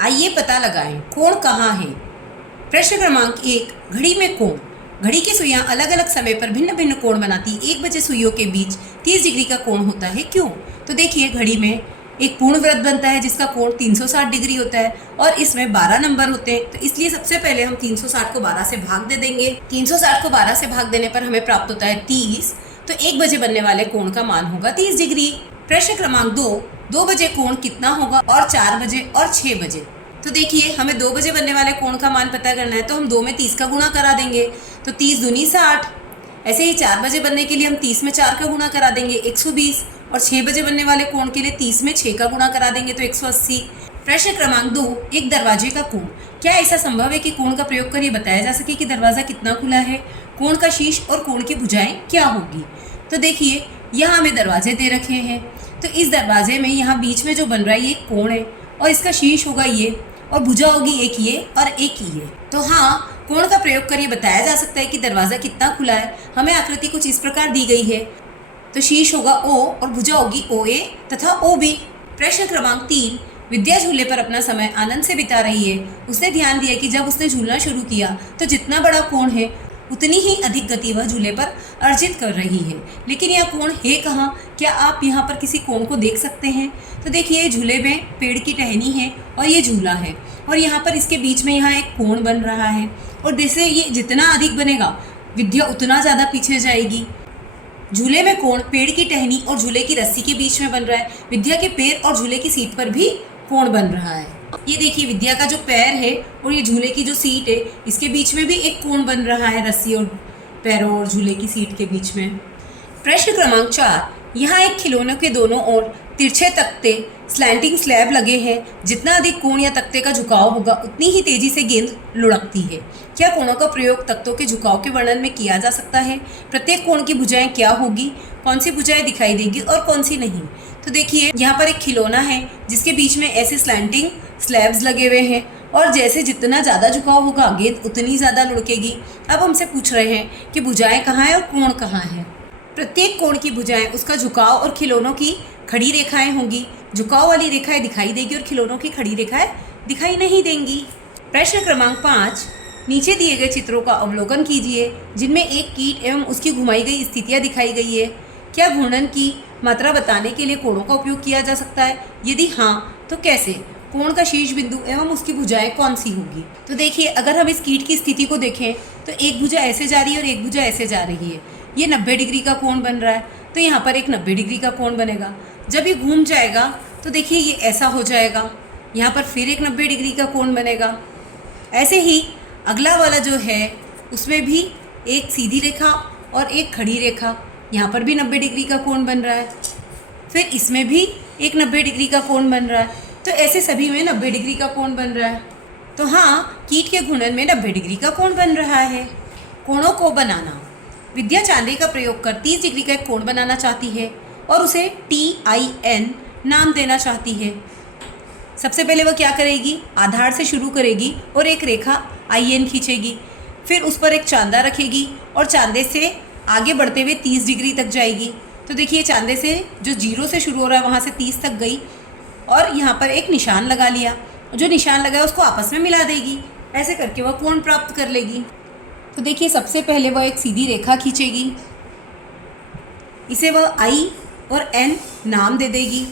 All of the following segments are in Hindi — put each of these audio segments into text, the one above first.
आइए पता लगाएं कोण कहाँ है। प्रश्न क्रमांक 1, घड़ी में कोण। घड़ी की सुइयां अलग अलग समय पर भिन्न भिन्न कोण बनाती। 1 बजे सुइयों के बीच 30 डिग्री का कोण होता है, क्यों? तो देखिए, घड़ी में एक पूर्ण वृत्त बनता है जिसका कोण 360 डिग्री होता है और इसमें 12 नंबर होते हैं। तो इसलिए सबसे पहले हम 360 को 12 से भाग दे देंगे। 360 को 12 से भाग देने पर हमें प्राप्त होता है 30। तो 1 बजे बनने वाले कोण का मान होगा 30 डिग्री। प्रश्न क्रमांक 2 बजे कोण कितना होगा और 4 बजे और 6 बजे। तो देखिए, हमें 2 बजे बनने वाले कोण का मान पता करना है, तो हम 2 में 30 का गुणा करा देंगे, तो 30 दूनी 60। ऐसे ही 4 बजे बनने के लिए हम 30 में 4 का गुणा करा देंगे, 120। और 6 बजे बनने वाले कोण के लिए 30 में 6 का गुणा करा देंगे, तो 180। प्रश्न क्रमांक 2, एक दरवाजे का कोण। क्या ऐसा संभव है कि कोण का प्रयोग कर ये बताया जा सके कि दरवाजा कितना खुला है? कोण का शीर्ष और कोण की भुजाएं क्या होगी? तो देखिए, यहाँ हमें दरवाजे दे रखे हैं, तो इस दरवाजे में यहाँ बीच में जो बन रहा है ये कोण है और इसका शीर्ष होगा ये और भुजा होगी एक ये और एक ये। तो हाँ, कोण का प्रयोग कर ये बताया जा सकता है कि दरवाज़ा कितना खुला है। हमें आकृति कुछ इस प्रकार दी गई है, तो शीर्ष होगा O और भुजा होगी OA तथा OB। प्रश्न क्रमांक 3, विद्या झूले पर अपना समय आनंद से बिता रही है। उसने ध्यान दिया कि जब उसने झूलना शुरू किया तो जितना बड़ा कोण है उतनी ही अधिक गति वह झूले पर अर्जित कर रही है। लेकिन यह कोण है कहाँ? क्या आप यहाँ पर किसी कोण को देख सकते हैं? तो देखिए, झूले में पेड़ की टहनी है और ये झूला है और यहाँ पर इसके बीच में यहाँ एक कोण बन रहा है और जैसे ये जितना अधिक बनेगा विद्या उतना ज़्यादा पीछे जाएगी। झूले में कोण पेड़ की टहनी और झूले की रस्सी के बीच में बन रहा है। विद्या के पैर और झूले की सीट पर भी कोण बन रहा है। ये देखिए, विद्या का जो पैर है और ये झूले की जो सीट है इसके बीच में भी एक कोण बन रहा है, रस्सी और पैरों और झूले की सीट के बीच में। प्रश्न क्रमांक 4, यहाँ एक खिलौनों के दोनों ओर तिरछे तख्ते स्लैंटिंग स्लैब लगे हैं। जितना अधिक कोण या तख्ते का झुकाव होगा उतनी ही तेजी से गेंद लुढ़कती है। क्या कोणों का प्रयोग तख्तों के झुकाव के वर्णन में किया जा सकता है? प्रत्येक कोण की भुजाएं क्या होगी? कौन सी भुजाएं दिखाई देगी और कौन सी नहीं? तो देखिए, यहाँ पर एक खिलौना है जिसके बीच में ऐसे स्लैंटिंग स्लैब्स लगे हुए हैं और जैसे जितना ज़्यादा झुकाव होगा गेंद उतनी ज़्यादा लुढ़केगी। अब हमसे पूछ रहे हैं कि भुजाएं कहाँ हैं और कोण कहाँ है। प्रत्येक कोण की भुजाएं उसका झुकाव और खिलौनों की खड़ी रेखाएं होंगी। झुकाव वाली रेखाएं दिखाई देगी और खिलौनों की खड़ी रेखाएं दिखाई नहीं देंगी। प्रश्न क्रमांक 5, नीचे दिए गए चित्रों का अवलोकन कीजिए जिनमें एक कीट एवं उसकी घुमाई गई स्थितियाँ दिखाई गई है। क्या घूर्णन की मात्रा बताने के लिए कोणों का उपयोग किया जा सकता है? यदि हाँ, तो कैसे? कोण का शीर्ष बिंदु एवं उसकी भुजाएं कौन सी होगी? तो देखिए, अगर हम इस कीट की स्थिति को देखें तो एक भुजा ऐसे जा रही है और एक भुजा ऐसे जा रही है। ये 90 डिग्री का कोण बन रहा है, तो यहाँ पर एक 90 डिग्री का कोण बनेगा। जब ये घूम जाएगा तो देखिए ये ऐसा हो जाएगा, यहाँ पर फिर एक 90 डिग्री का कोण बनेगा। ऐसे ही अगला वाला जो है उसमें भी एक सीधी रेखा और एक खड़ी रेखा, यहाँ पर भी 90 डिग्री का कोण बन रहा है। फिर इसमें भी एक 90 डिग्री का कोण बन रहा है, तो ऐसे सभी में 90 डिग्री का कोण बन रहा है। तो हाँ, कीट के घूर्णन में 90 डिग्री का कोण बन रहा है। कोणों को बनाना। विद्या चांदी का प्रयोग कर 30 डिग्री का एक कोण बनाना चाहती है और उसे TIN नाम देना चाहती है। सबसे पहले वह क्या करेगी? आधार से शुरू करेगी और एक रेखा IN खींचेगी, फिर उस पर एक चांदा रखेगी और चांदे से आगे बढ़ते हुए 30 डिग्री तक जाएगी। तो देखिए, चांदे से जो 0 से शुरू हो रहा है वहाँ से 30 तक गई और यहाँ पर एक निशान लगा लिया। जो निशान लगाया उसको आपस में मिला देगी। ऐसे करके वह कोण प्राप्त कर लेगी। तो देखिए, सबसे पहले वह एक सीधी रेखा खींचेगी, इसे वह I और N नाम दे देगी।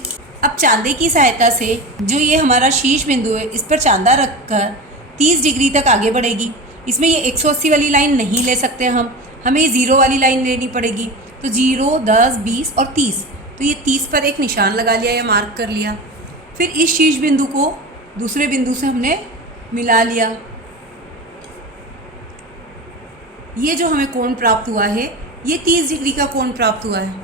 अब चांदे की सहायता से जो ये हमारा शीर्ष बिंदु है इस पर चांदा रखकर 30 डिग्री तक आगे बढ़ेगी। इसमें ये 180 वाली लाइन नहीं ले सकते हमें ये 0 वाली लाइन लेनी पड़ेगी। तो 0, 10, 20 और 30, तो ये 30 पर एक निशान लगा लिया या मार्क कर लिया। फिर इस शीर्ष बिंदु को दूसरे बिंदु से हमने मिला लिया। ये जो हमें कोण प्राप्त हुआ है ये 30 डिग्री का कोण प्राप्त हुआ है।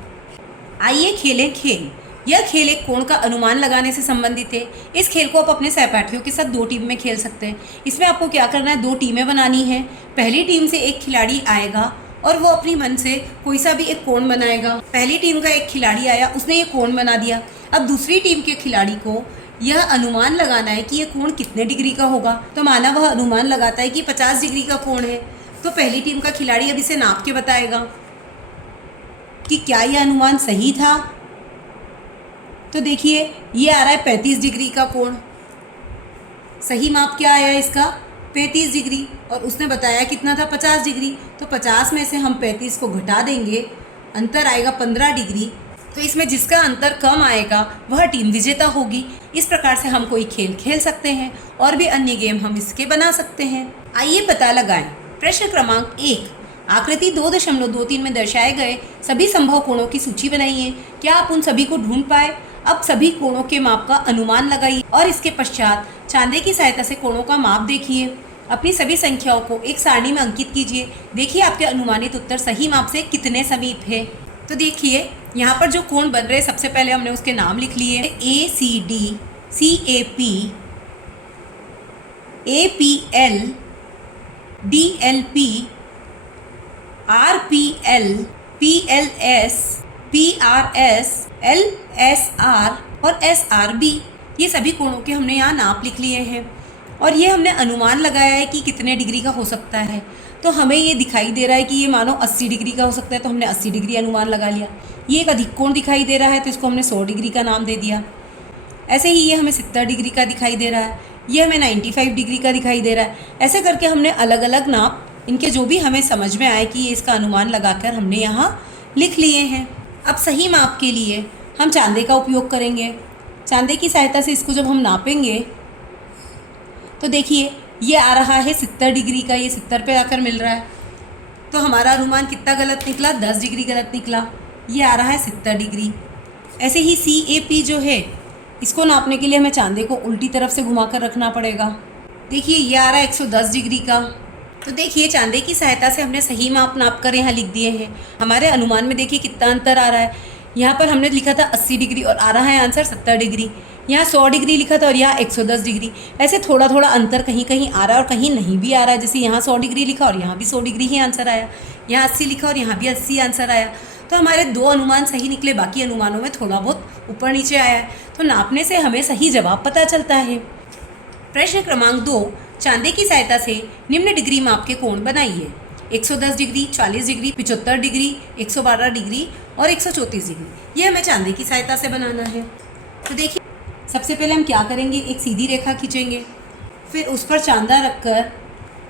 आइए खेलें खेल। यह खेल एक कोण का अनुमान लगाने से संबंधित है। इस खेल को आप अपने सहपाठियों के साथ 2 टीम में खेल सकते हैं। इसमें आपको क्या करना है, 2 टीमें बनानी है। पहली टीम से एक खिलाड़ी आएगा और वो अपनी मन से कोई सा भी एक कोण बनाएगा। पहली टीम का एक खिलाड़ी आया, उसने ये कोण बना दिया। अब दूसरी टीम के खिलाड़ी को यह अनुमान लगाना है कि ये कोण कितने डिग्री का होगा। तो माना वह अनुमान लगाता है कि 50 डिग्री का कोण है, तो पहली टीम का खिलाड़ी अब इसे नाप के बताएगा कि क्या यह अनुमान सही था। तो देखिए, ये आ रहा है 35 डिग्री का कोण। सही माप क्या आया इसका 35 डिग्री, और उसने बताया कितना था 50 डिग्री। तो 50 में से हम 35 को घटा देंगे, अंतर आएगा 15 डिग्री। तो इसमें जिसका अंतर कम आएगा वह टीम विजेता होगी। इस प्रकार से हम कोई खेल खेल सकते हैं और भी अन्य गेम हम इसके बना सकते हैं। आइए पता लगाएं। प्रश्न क्रमांक 1, आकृति 2.23 में दर्शाए गए सभी संभव कोणों की सूची बनाइए। क्या आप उन सभी को ढूंढ पाए? अब सभी कोणों के माप का अनुमान लगाइए और इसके पश्चात चांदे की सहायता से कोणों का माप देखिए। अपनी सभी संख्याओं को एक सारणी में अंकित कीजिए। देखिए आपके अनुमानित उत्तर सही माप से कितने समीप है। तो देखिए यहाँ पर जो कोण बन रहे हैं, सबसे पहले हमने उसके नाम लिख लिए। ACD, CAP, APL, DLP, RPL, PLS, PRS, LSR और SRB, ये सभी कोणों के हमने यहाँ नाप लिख लिए हैं और ये हमने अनुमान लगाया है कि कितने डिग्री का हो सकता है। तो हमें ये दिखाई दे रहा है कि ये मानो 80 डिग्री का हो सकता है, तो हमने 80 डिग्री अनुमान लगा लिया। ये एक अधिक कोण दिखाई दे रहा है तो इसको हमने 100 डिग्री का नाम दे दिया। ऐसे ही ये हमें 70 डिग्री का दिखाई दे रहा है, ये हमें 95 डिग्री का दिखाई दे रहा है। ऐसे करके हमने अलग अलग नाप, इनके जो भी हमें समझ में आए कि ये इसका अनुमान लगाकर हमने यहाँ लिख लिए हैं। अब सही माप के लिए हम चांदे का उपयोग करेंगे। चांदे की सहायता से इसको जब हम नापेंगे तो देखिए ये आ रहा है 70 डिग्री का, ये 70 पे आकर मिल रहा है। तो हमारा अनुमान कितना गलत निकला? 10 डिग्री गलत निकला। ये आ रहा है 70 डिग्री। ऐसे ही CAP जो है, इसको नापने के लिए हमें चांदे को उल्टी तरफ से घुमाकर रखना पड़ेगा। देखिए ये आ रहा है 110 डिग्री का। तो देखिए चांदे की सहायता से हमने सही माप नाप कर यहाँ लिख दिए हैं। हमारे अनुमान में देखिए कितना अंतर आ रहा है। यहाँ पर हमने लिखा था 80 डिग्री और आ रहा है आंसर 70 डिग्री। यहाँ 100 डिग्री लिखा था और यहाँ 110 डिग्री। ऐसे थोड़ा थोड़ा अंतर कहीं कहीं आ रहा है और कहीं नहीं भी आ रहा है। जैसे यहाँ 100 डिग्री लिखा और यहाँ भी 100 डिग्री ही आंसर आया, यहाँ 80 लिखा और यहाँ भी 80 आंसर आया। तो हमारे 2 अनुमान सही निकले, बाकी अनुमानों में थोड़ा बहुत ऊपर नीचे आया है। तो नापने से हमें सही जवाब पता चलता है। प्रश्न क्रमांक 2, चांदे की सहायता से निम्न डिग्री माप के कोण बनाइए। 110 डिग्री, 40 डिग्री, 75 डिग्री, 112 डिग्री और 134 डिग्री। ये हमें चांदे की सहायता से बनाना है। तो देखिए सबसे पहले हम क्या करेंगे, एक सीधी रेखा खींचेंगे, फिर उस पर चांदा रखकर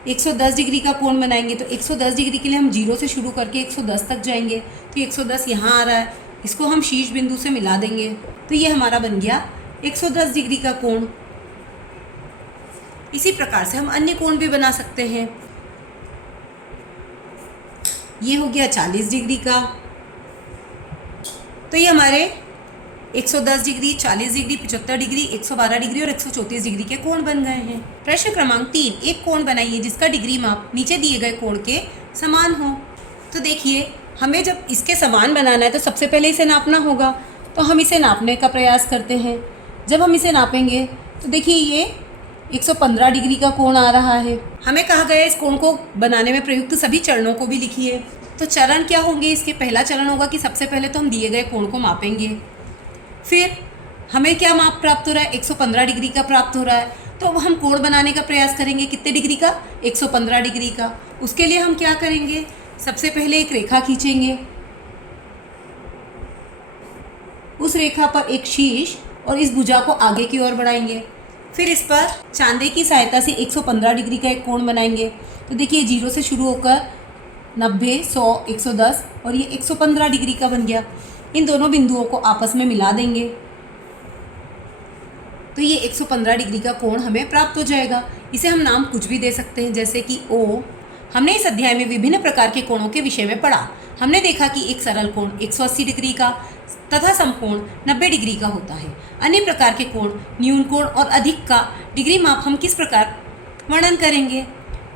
110 डिग्री का कोण बनाएंगे। तो 110 डिग्री के लिए हम 0 से शुरू करके 110 तक जाएंगे। तो 110 यहाँ आ रहा है, इसको हम शीर्ष बिंदु से मिला देंगे। तो ये हमारा बन गया 110 डिग्री का कोण। इसी प्रकार से हम अन्य कोण भी बना सकते हैं। ये हो गया 40 डिग्री का। तो ये हमारे 110 डिग्री, 40 डिग्री, 75 डिग्री, 112 डिग्री और 134 डिग्री के कोण बन गए हैं। प्रश्न क्रमांक 3, एक कोण बनाइए जिसका डिग्री माप नीचे दिए गए कोण के समान हो। तो देखिए हमें जब इसके समान बनाना है तो सबसे पहले इसे नापना होगा। तो हम इसे नापने का प्रयास करते हैं। जब हम इसे नापेंगे तो देखिए ये 115 डिग्री का कोण आ रहा है। हमें कहा गया इस कोण को बनाने में प्रयुक्त सभी चरणों को भी लिखिए। तो चरण क्या होंगे इसके? पहला चरण होगा कि सबसे पहले तो हम दिए गए कोण को मापेंगे। फिर हमें क्या माप प्राप्त हो रहा है? 115 डिग्री का प्राप्त हो रहा है। तो अब हम कोण बनाने का प्रयास करेंगे। कितने डिग्री का? 115 डिग्री का। उसके लिए हम क्या करेंगे? सबसे पहले एक रेखा खींचेंगे, उस रेखा पर एक शीर्ष और इस भुजा को आगे की ओर बढ़ाएंगे। फिर इस पर चांदे की सहायता से 115 डिग्री का एक कोण बनाएंगे। तो देखिए 0 से शुरू होकर 90, 100, 110 और ये 115 डिग्री का बन गया। इन दोनों बिंदुओं को आपस में मिला देंगे तो ये 115 डिग्री का कोण हमें प्राप्त हो जाएगा। इसे हम नाम कुछ भी दे सकते हैं, जैसे कि O। हमने इस अध्याय में विभिन्न प्रकार के कोणों के विषय में पढ़ा। हमने देखा कि एक सरल कोण 180 डिग्री का तथा समकोण 90 डिग्री का होता है। अन्य प्रकार के कोण न्यून कोण और अधिक का डिग्री माप हम किस प्रकार वर्णन करेंगे?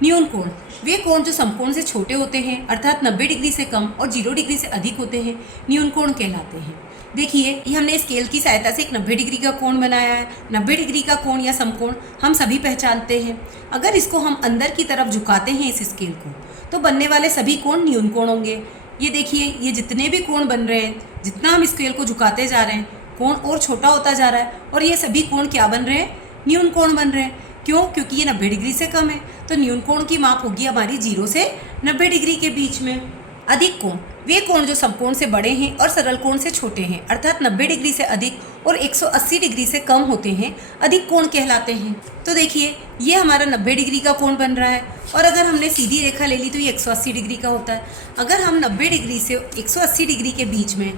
न्यून कोण वे कोण जो समकोण से छोटे होते हैं, अर्थात 90 डिग्री से कम और 0 डिग्री से अधिक होते हैं, न्यून कोण कहलाते हैं। देखिए ये हमने स्केल की सहायता से एक 90 डिग्री का कोण बनाया है। 90 डिग्री का कोण या समकोण हम सभी पहचानते हैं। अगर इसको हम अंदर की तरफ झुकाते हैं इस स्केल को, तो बनने वाले सभी कोण न्यून कोण होंगे। ये देखिए ये जितने भी कोण बन रहे हैं, जितना हम स्केल को झुकाते जा रहे हैं कोण और छोटा होता जा रहा है और ये सभी कोण क्या बन रहे हैं? न्यून कोण बन रहे हैं। क्यों? क्योंकि ये 90 डिग्री से कम है। तो न्यून कोण की माप होगी हमारी 0 से 90 डिग्री के बीच में। अधिक कोण वे कोण जो समकोण से बड़े हैं और सरल कोण से छोटे हैं, अर्थात 90 डिग्री से अधिक और 180 डिग्री से कम होते हैं अधिक कोण कहलाते हैं। तो देखिए ये हमारा 90 डिग्री का कोण बन रहा है और अगर हमने सीधी रेखा ले ली तो ये 180 डिग्री का होता है। अगर हम 90 डिग्री से 180 डिग्री के बीच में,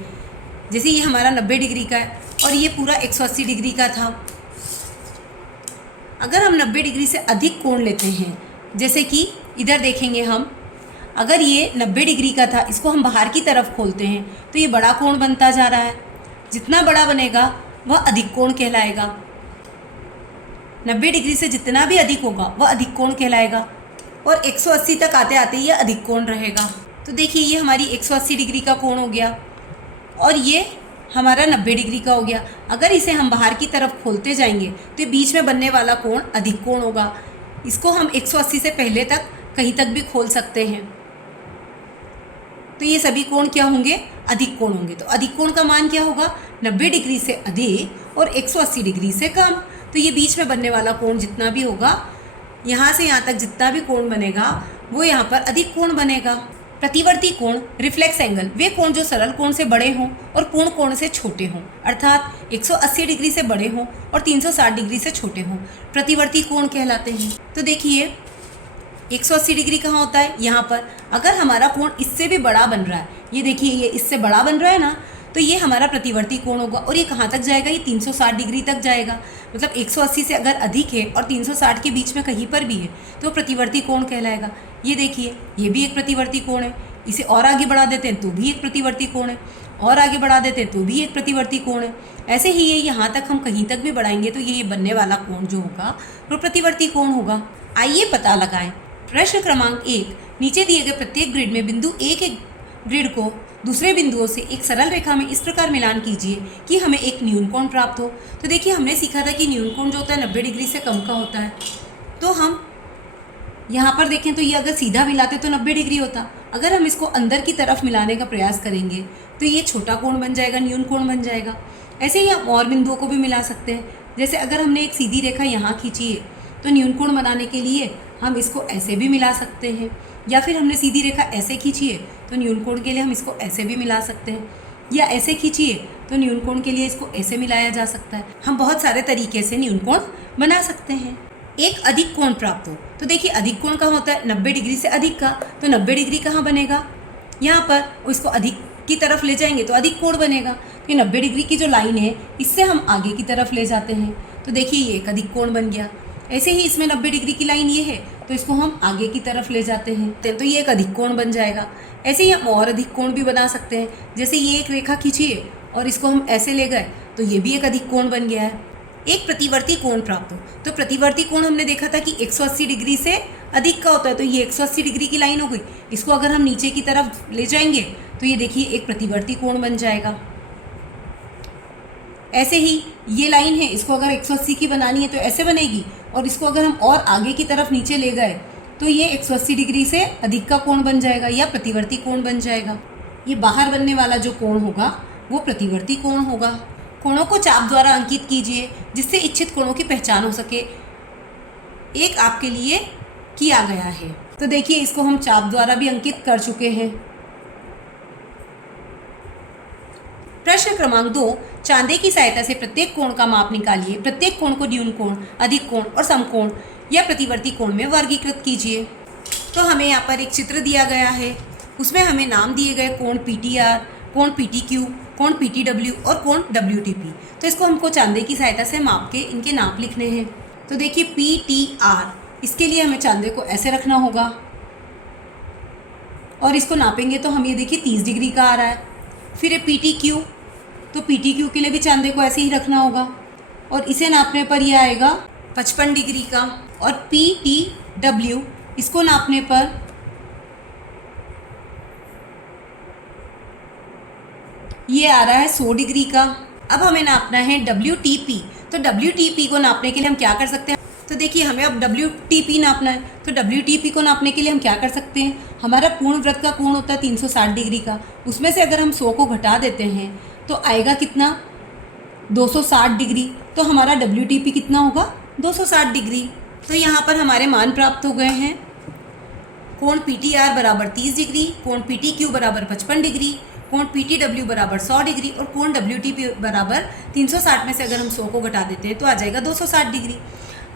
जैसे ये हमारा 90 डिग्री का है और ये पूरा 180 डिग्री का था, अगर हम 90 डिग्री से अधिक कोण लेते हैं, जैसे कि इधर देखेंगे हम, अगर ये 90 डिग्री का था, इसको हम बाहर की तरफ खोलते हैं तो ये बड़ा कोण बनता जा रहा है। जितना बड़ा बनेगा वह अधिक कोण कहलाएगा। 90 डिग्री से जितना भी अधिक होगा वह अधिक कोण कहलाएगा और 180 तक आते आते ये अधिक कोण रहेगा। तो देखिए ये हमारी 180 डिग्री का कोण हो गया और ये हमारा 90 डिग्री का हो गया। अगर इसे हम बाहर की तरफ खोलते जाएंगे तो बीच में बनने वाला कोण अधिक कोण होगा। इसको हम 180 से पहले तक कहीं तक भी खोल सकते हैं। तो ये सभी कोण क्या होंगे? अधिक कोण होंगे। तो अधिक कोण का मान क्या होगा? 90 डिग्री से अधिक और 180 डिग्री से कम। तो ये बीच में बनने वाला कोण जितना भी होगा, यहाँ से यहाँ तक जितना भी कोण बनेगा वो यहाँ पर अधिक कोण बनेगा। प्रतिवर्ती कोण, रिफ्लेक्स एंगल, वे कोण जो सरल कोण से बड़े हों और पूर्ण कोण से छोटे हों, अर्थात 180 डिग्री से बड़े हों और 360 डिग्री से छोटे हों, प्रतिवर्ती कोण कहलाते हैं। तो देखिए 180 डिग्री कहाँ होता है? यहाँ पर। अगर हमारा कोण इससे भी बड़ा बन रहा है, ये देखिए ये इससे बड़ा बन रहा है ना, तो ये हमारा प्रतिवर्ती कोण होगा और ये कहाँ तक जाएगा? ये 360 डिग्री तक जाएगा। मतलब 180 से अगर अधिक है और 360 के बीच में कहीं पर भी है तो प्रतिवर्ती कोण कहलाएगा। ये देखिए ये भी एक प्रतिवर्ती कोण है। इसे और आगे बढ़ा देते हैं तो भी एक प्रतिवर्ती कोण है, और आगे बढ़ा देते हैं तो भी एक प्रतिवर्ती कोण है। ऐसे ही ये यहाँ तक हम कहीं तक भी बढ़ाएंगे तो ये बनने वाला कोण जो होगा वो प्रतिवर्ती कोण होगा। आइए पता लगाएं। प्रश्न क्रमांक 1, नीचे दिए गए प्रत्येक ग्रिड में बिंदु A के ग्रिड को दूसरे बिंदुओं से एक सरल रेखा में इस प्रकार मिलान कीजिए कि हमें एक न्यून कोण प्राप्त हो। तो देखिए हमने सीखा था कि न्यून कोण जो होता है 90 डिग्री से कम का होता है। तो हम यहाँ पर देखें तो ये अगर सीधा मिलाते तो 90 डिग्री होता। अगर हम इसको अंदर की तरफ मिलाने का प्रयास करेंगे तो ये छोटा कोण बन जाएगा, न्यून कोण बन जाएगा। ऐसे ही हम और बिंदुओं को भी मिला सकते हैं। जैसे अगर हमने एक सीधी रेखा यहाँ खींची है तो न्यून कोण बनाने के लिए हम इसको ऐसे भी मिला सकते हैं, या फिर हमने सीधी रेखा ऐसे खींची है तो न्यून कोण के लिए हम इसको ऐसे भी मिला सकते हैं, या ऐसे खींचिए तो न्यून कोण के लिए इसको ऐसे मिलाया जा सकता है। हम बहुत सारे तरीके से न्यून कोण बना सकते हैं। एक अधिक कोण प्राप्त हो, तो देखिए अधिक कोण कहाँ होता है? 90 डिग्री से अधिक का। तो 90 डिग्री कहाँ बनेगा? यहाँ पर। इसको अधिक की तरफ ले जाएंगे तो अधिक कोण बनेगा। तो 90 डिग्री की जो लाइन है इससे हम आगे की तरफ ले जाते हैं तो देखिए ये एक अधिक कोण बन गया। ऐसे ही इसमें 90 डिग्री की लाइन ये है तो इसको हम आगे की तरफ ले जाते हैं तो ये एक अधिक कोण बन जाएगा। ऐसे ही हम और अधिक कोण भी बना सकते हैं। जैसे ये एक रेखा खींचिए और इसको हम ऐसे ले गए तो ये भी एक अधिक कोण बन गया है। एक प्रतिवर्ती कोण प्राप्त हो, तो प्रतिवर्ती कोण हमने देखा था कि 180 डिग्री से अधिक का होता है। तो ये 180 डिग्री की लाइन हो गई। इसको अगर हम नीचे की तरफ ले जाएंगे तो ये देखिए एक प्रतिवर्ती कोण बन जाएगा। ऐसे ही ये लाइन है, इसको अगर 180 की बनानी है तो ऐसे बनेगी, और इसको अगर हम और आगे की तरफ नीचे ले गए तो ये 180 डिग्री से अधिक का कोण बन जाएगा या प्रतिवर्ती कोण बन जाएगा। ये बाहर बनने वाला जो कोण होगा वो प्रतिवर्ती कोण होगा। कोणों को चाप द्वारा अंकित कीजिए जिससे इच्छित कोणों की पहचान हो सके। एक आपके लिए किया गया है। तो देखिए इसको हम चाप द्वारा भी अंकित कर चुके हैं। प्रश्न क्रमांक 2, चांदे की सहायता से प्रत्येक कोण का माप निकालिए। प्रत्येक कोण को न्यून कोण, अधिक कोण और समकोण या प्रतिवर्ती कोण में वर्गीकृत कीजिए। तो हमें यहाँ पर एक चित्र दिया गया है, उसमें हमें नाम दिए गए कोण PTR, कोण PTQ, कोण PTW और कोण WTP। तो इसको हमको चांदे की सहायता से माप के इनके नाप लिखने हैं। तो देखिए PTR, इसके लिए हमें चांदे को ऐसे रखना होगा और इसको नापेंगे तो हम ये देखिए 30 डिग्री का आ रहा है। फिर ये PTQ, तो PTQ के लिए भी चांदे को ऐसे ही रखना होगा और इसे नापने पर यह आएगा 55 डिग्री का। और PTW, इसको नापने पर ये आ रहा है 100 डिग्री का। अब हमें नापना है WTP। तो WTP को नापने के लिए हम क्या कर सकते हैं? तो देखिए हमें अब WTP नापना है, तो WTP को नापने के लिए हम क्या कर सकते हैं? हमारा पूर्ण वृत्त का कोण होता है 360 डिग्री का। उसमें से अगर हम 100 को घटा देते हैं तो आएगा कितना? 260 डिग्री। तो हमारा WTP कितना होगा? 260 डिग्री। तो यहाँ पर हमारे मान प्राप्त हो गए हैं। कोण PTR बराबर 30 डिग्री, कोण PTQ बराबर 55 डिग्री, कोण PTW बराबर 100 डिग्री और कोण WTP बराबर 360 में से अगर हम 100 को घटा देते हैं तो आ जाएगा 260 डिग्री।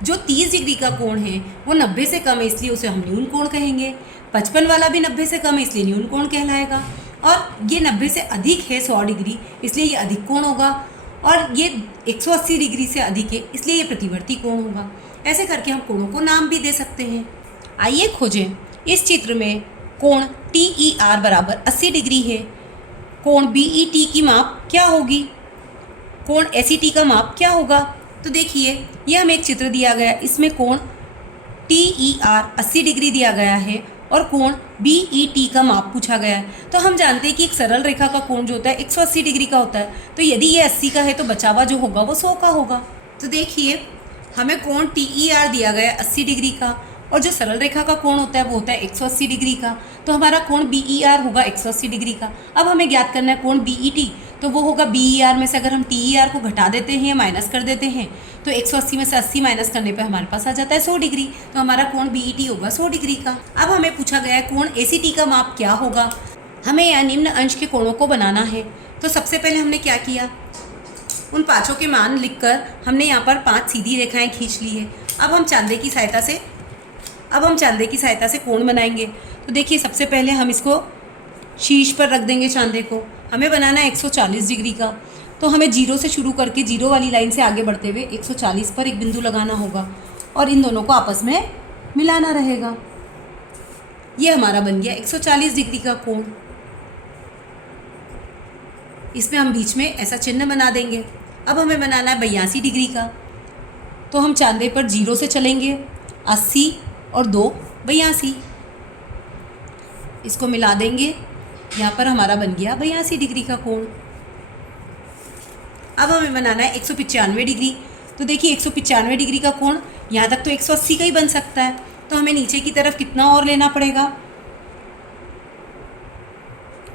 जो 30 डिग्री का कोण है वो 90 से कम है, इसलिए उसे हम न्यून कोण कहेंगे। 55 वाला भी 90 से कम है, इसलिए न्यून कोण कहलाएगा। और ये 90 से अधिक है 100 डिग्री, इसलिए ये अधिक कोण होगा। और ये 180 डिग्री से अधिक है, इसलिए ये प्रतिवर्ती कोण होगा। ऐसे करके हम कोणों को नाम भी दे सकते हैं। आइए खोजें। इस चित्र में कोण TER बराबर 80 डिग्री है। कोण BET की माप क्या होगी? कोण SET का माप क्या होगा? तो देखिए, ये हमें एक चित्र दिया गया, इसमें कोण TER 80 डिग्री दिया गया है और कोण BET का माप पूछा गया है। तो हम जानते हैं कि एक सरल रेखा का कोण जो होता है 180 डिग्री का होता है। तो यदि ये 80 का है तो बचा हुआ जो होगा वो 100 का होगा। तो देखिए, हमें कोण TER दिया गया है 80 डिग्री का, और जो सरल रेखा का कोण होता है वो होता है 180 डिग्री का। तो हमारा कोण BER होगा 180 डिग्री का। अब हमें ज्ञात करना है कोण BET, तो वो होगा BER में से अगर हम TER को घटा देते हैं, माइनस कर देते हैं, तो 180 में से 80 माइनस करने पे हमारे पास आ जाता है 100 डिग्री। तो हमारा कोण BET होगा 100 डिग्री का। अब हमें पूछा गया है कोण ACT का माप क्या होगा। हमें यहाँ निम्न अंश के कोणों को बनाना है। तो सबसे पहले हमने क्या किया, उन पाँचों के मान लिखकर हमने यहाँ पर 5 सीधी रेखाएँ खींच ली है। अब हम चांदे की सहायता से कोण बनाएंगे। तो देखिए, सबसे पहले हम इसको शीर्ष पर रख देंगे चांदे को। हमें बनाना है 140 डिग्री का। तो हमें 0 से शुरू करके 0 वाली लाइन से आगे बढ़ते हुए 140 पर एक बिंदु लगाना होगा और इन दोनों को आपस में मिलाना रहेगा। ये हमारा बन गया 140 डिग्री का कोण। इसमें हम बीच में ऐसा चिन्ह बना देंगे। अब हमें बनाना है 82 डिग्री का। तो हम चांदे पर 0 से चलेंगे, 80 और 2 82, इसको मिला देंगे। यहाँ पर हमारा बन गया 82 डिग्री का कोण। अब हमें बनाना है 195 डिग्री। तो देखिए, 195 डिग्री का कोण यहाँ तक तो 180 का ही बन सकता है। तो हमें नीचे की तरफ कितना और लेना पड़ेगा,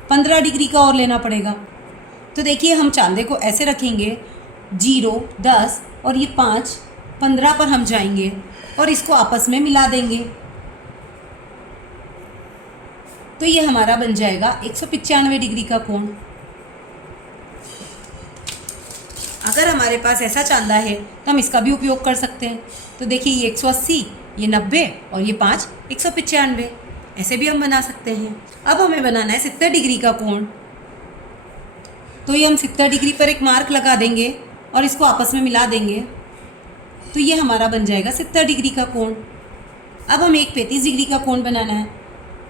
15 डिग्री का और लेना पड़ेगा। तो देखिए, हम चांदे को ऐसे रखेंगे, 0, 10 और ये 5, 15 पर हम जाएंगे और इसको आपस में मिला देंगे। तो ये हमारा बन जाएगा 195 डिग्री का कोण। अगर हमारे पास ऐसा चांदा है तो हम इसका भी उपयोग कर सकते हैं। तो देखिए, ये 180, ये 90 और ये 5 195, ऐसे भी हम बना सकते हैं। अब हमें बनाना है 70 डिग्री का कोण। तो ये हम 70 डिग्री पर एक मार्क लगा देंगे और इसको आपस में मिला देंगे। तो ये हमारा बन जाएगा 70 डिग्री का कोण। अब हमें एक 35 डिग्री का कोण बनाना है।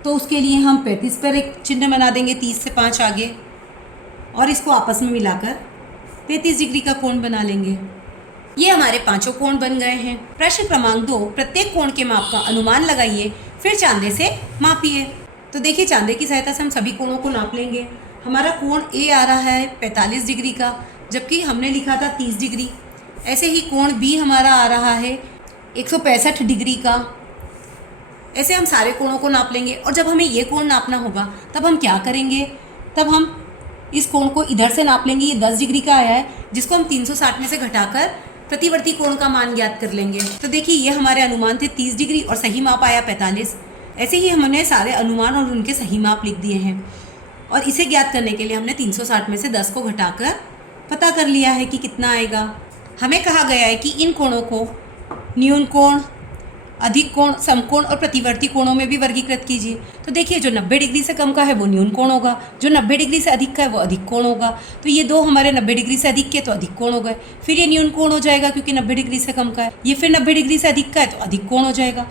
तो उसके लिए हम 35 पर एक चिन्ह बना देंगे 30 से 5 आगे और इसको आपस में मिलाकर 35 डिग्री का कोण बना लेंगे। ये हमारे पांचों कोण बन गए हैं। प्रश्न क्रमांक 2, प्रत्येक कोण के माप का अनुमान लगाइए, फिर चांदे से मापिए। तो देखिए, चांदे की सहायता से हम सभी कोणों को नाप लेंगे। हमारा कोण A आ रहा है 45 डिग्री का, जबकि हमने लिखा था 30 डिग्री। ऐसे ही कोण B हमारा आ रहा है 165 डिग्री का। ऐसे हम सारे कोणों को नाप लेंगे और जब हमें ये कोण नापना होगा तब हम क्या करेंगे, तब हम इस कोण को इधर से नाप लेंगे। ये 10 डिग्री का आया है, जिसको हम 360 में से घटाकर प्रतिवर्ती कोण का मान ज्ञात कर लेंगे। तो देखिए, ये हमारे अनुमान थे 30 डिग्री और सही माप आया 45। ऐसे ही हमने सारे अनुमान और उनके सही माप लिख दिए हैं और इसे ज्ञात करने के लिए हमने 360 में से 10 को घटाकर पता कर लिया है कि कितना आएगा। हमें कहा गया है कि इन कोणों को न्यून कोण, अधिक कोण, समकोण और प्रतिवर्ती कोणों में भी वर्गीकृत कीजिए। तो देखिए, जो 90 डिग्री से कम का है वो न्यून कोण होगा, जो 90 डिग्री से अधिक का है वो अधिक कोण होगा। तो ये दो हमारे 90 डिग्री से अधिक के तो अधिक कोण हो गए। फिर ये न्यून कोण हो जाएगा क्योंकि 90 डिग्री से कम का है। ये फिर 90 डिग्री से अधिक का है तो अधिक कोण हो जाएगा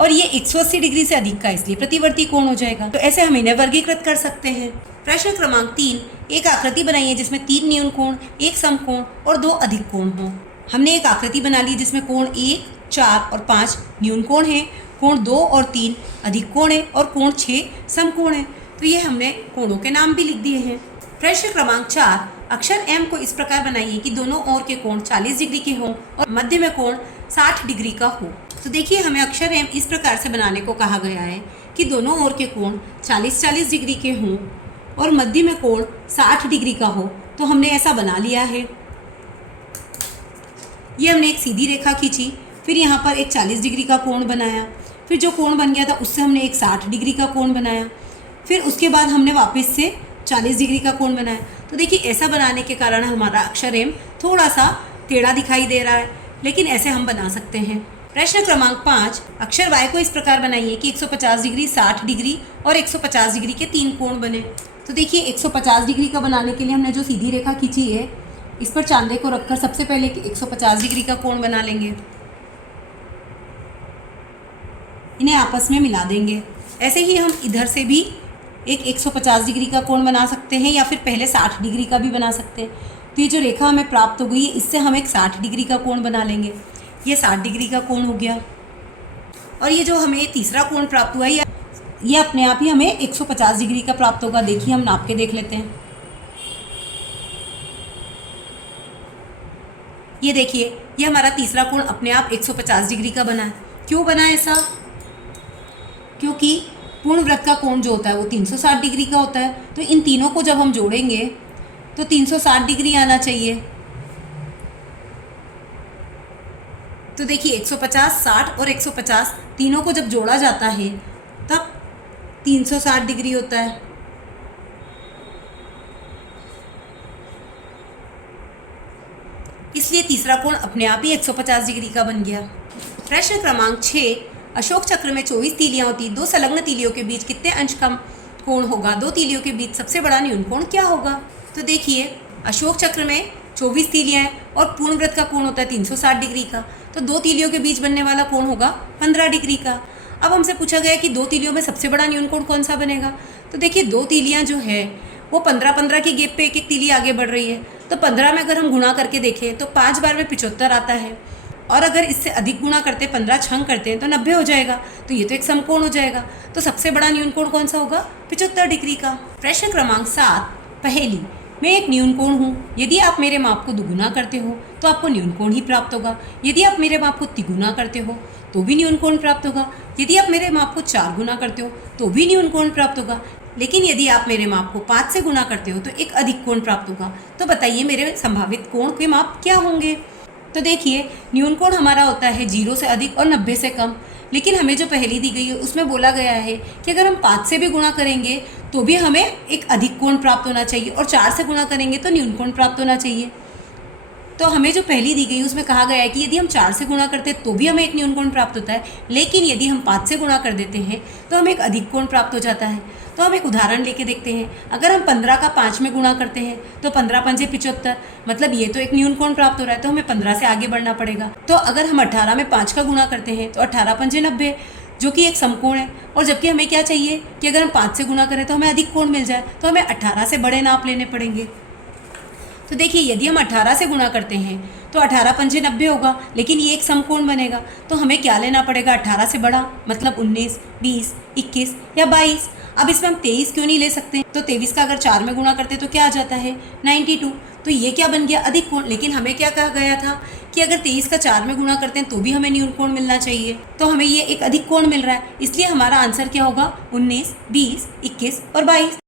और ये 180 डिग्री से अधिक का है, इसलिए प्रतिवर्ती कोण हो जाएगा। तो ऐसे हम इन्हें वर्गीकृत कर सकते हैं। प्रश्न क्रमांक 3, एक आकृति बनाइए जिसमें 3 न्यून कोण, 1 समकोण और 2 अधिक कोण हो। हमने एक आकृति बना ली जिसमें कोण 1, 4 और 5 न्यून कोण है, कोण 2 और 3 अधिक कोण है और कोण 6 समकोण है। तो ये हमने कोणों के नाम भी लिख दिए हैं। प्रश्न क्रमांक 4, अक्षर M को इस प्रकार बनाइए कि दोनों ओर के कोण 40 डिग्री के हों और मध्य में कोण 60 डिग्री का हो। तो देखिए, हमें अक्षर M इस प्रकार से बनाने को कहा गया है कि दोनों ओर के कोण 40-40 डिग्री के हों और मध्य में कोण 60 डिग्री का हो। तो हमने ऐसा बना लिया है। ये हमने एक सीधी रेखा खींची, फिर यहाँ पर एक 40 डिग्री का कोण बनाया, फिर जो कोण बन गया था उससे हमने एक 60 डिग्री का कोण बनाया, फिर उसके बाद हमने वापस से 40 डिग्री का कोण बना है। तो देखिए ऐसा बनाने के कारण हमारा अक्षर एम थोड़ा सा टेढ़ा दिखाई दे रहा है, लेकिन ऐसे हम बना सकते हैं। प्रश्न क्रमांक 5, अक्षर y को इस प्रकार बनाइए कि 150 डिग्री, 60 डिग्री और 150 डिग्री के 3 कोण बने। तो देखिए 150 डिग्री का बनाने के लिए हमने जो सीधी रेखा खींची है, इस पर चांदे को रखकर सबसे पहले 150 डिग्री का कोण बना लेंगे, इन्हें आपस में मिला देंगे। ऐसे ही हम इधर से भी एक 150 डिग्री का कोण बना सकते हैं, या फिर पहले 60 डिग्री का भी बना सकते हैं। तो ये जो रेखा हमें प्राप्त हो गई है, इससे हम एक 60 डिग्री का कोण बना लेंगे। ये 60 डिग्री का कोण हो गया। और ये जो हमें तीसरा कोण प्राप्त हुआ है, ये अपने आप ही हमें 150 डिग्री का प्राप्त होगा। देखिए हम नाप के देख लेते हैं। ये देखिए, ये हमारा तीसरा कोण अपने आप 150 डिग्री का बना है। क्यों बना ऐसा? क्योंकि पूर्ण वृत्त का कोण जो होता है वो 360 डिग्री का होता है। तो इन तीनों को जब हम जोड़ेंगे तो 360 डिग्री आना चाहिए। तो देखिए 150, 60 और 150 तीनों को जब जोड़ा जाता है तब 360 डिग्री होता है। इसलिए तीसरा कोण अपने आप ही 150 डिग्री का बन गया। प्रश्न क्रमांक 6, अशोक चक्र में 24 तीलियां होती, 2 संलग्न तीलियों के बीच कितने अंश का कोण होगा? 2 तीलियों के बीच सबसे बड़ा न्यून कोण क्या होगा? तो देखिए अशोक चक्र में 24 तीलियां हैं और पूर्ण वृत्त का कोण होता है 360 डिग्री का। तो 2 तीलियों के बीच बनने वाला कोण होगा 15 डिग्री का। अब हमसे पूछा गया कि 2 तीलियों में सबसे बड़ा न्यून कोण कौन सा बनेगा? तो देखिए 2 तीलियां जो है वो 15-15 की गेप पे एक एक तीली आगे बढ़ रही है। तो 15 में अगर हम गुणा करके देखें तो 5 बार में 75 आता है, और अगर इससे अधिक गुणा करते 15 छंग करते हैं तो 90 हो जाएगा। तो ये तो एक समकोण हो जाएगा। तो सबसे बड़ा न्यून कोण कौन सा होगा? 75 डिग्री का। प्रश्न क्रमांक 7, पहेली, मैं एक न्यून कोण हूँ। यदि आप मेरे माप को दुगुना करते हो तो आपको न्यून कोण ही प्राप्त होगा। यदि आप मेरे माप को तिगुना करते हो तो भी न्यून कोण प्राप्त होगा। यदि आप मेरे माप को 4 गुना करते हो तो भी न्यून कोण प्राप्त होगा। लेकिन यदि आप मेरे माप को 5 से गुना करते हो तो एक अधिक कोण प्राप्त होगा। तो बताइए मेरे संभावित कोण के माप क्या होंगे? तो देखिए न्यून कोण हमारा होता है 0 से अधिक और 90 से कम। लेकिन हमें जो पहेली दी गई है उसमें बोला गया है कि अगर हम 5 से भी गुणा करेंगे तो भी हमें एक अधिक कोण प्राप्त होना चाहिए, और 4 से गुणा करेंगे तो न्यून कोण प्राप्त होना चाहिए। तो हमें जो पहेली दी गई उसमें कहा गया है कि यदि हम 4 से गुणा करते हैं तो भी हमें एक न्यून कोण प्राप्त होता है, लेकिन यदि हम 5 से गुणा कर देते हैं तो हमें एक अधिक कोण प्राप्त हो जाता है। तो हम एक उदाहरण लेके देखते हैं। अगर हम 15 का 5 में गुणा करते हैं तो 15 पंजे 75, मतलब ये तो एक न्यून कोण प्राप्त हो रहा है। तो हमें 15 से आगे बढ़ना पड़ेगा। तो अगर हम 18 में 5 का गुणा करते हैं तो 18 पंजे 90, जो कि एक समकोण है। और जबकि हमें क्या चाहिए कि अगर हम 5 से गुणा करें तो हमें अधिक कोण मिल जाए, तो हमें 18 से बड़े नाप लेने पड़ेंगे। तो देखिए यदि हम 18 से गुणा करते हैं तो 18 पंजे 90 होगा, लेकिन ये एक समकोण बनेगा। तो हमें क्या लेना पड़ेगा? 18 से बड़ा, मतलब 19, 20, 21 या 22। अब इसमें हम 23 क्यों नहीं ले सकते? तो 23 का अगर 4 में गुणा करते तो क्या आ जाता है? 92। तो ये क्या बन गया? अधिक कोण। लेकिन हमें क्या कहा गया था कि अगर 23 का 4 में गुणा करते हैं तो भी हमें न्यून कोण मिलना चाहिए। तो हमें ये एक अधिक कोण मिल रहा है, इसलिए हमारा आंसर क्या होगा? 19, 20, 21 और 22।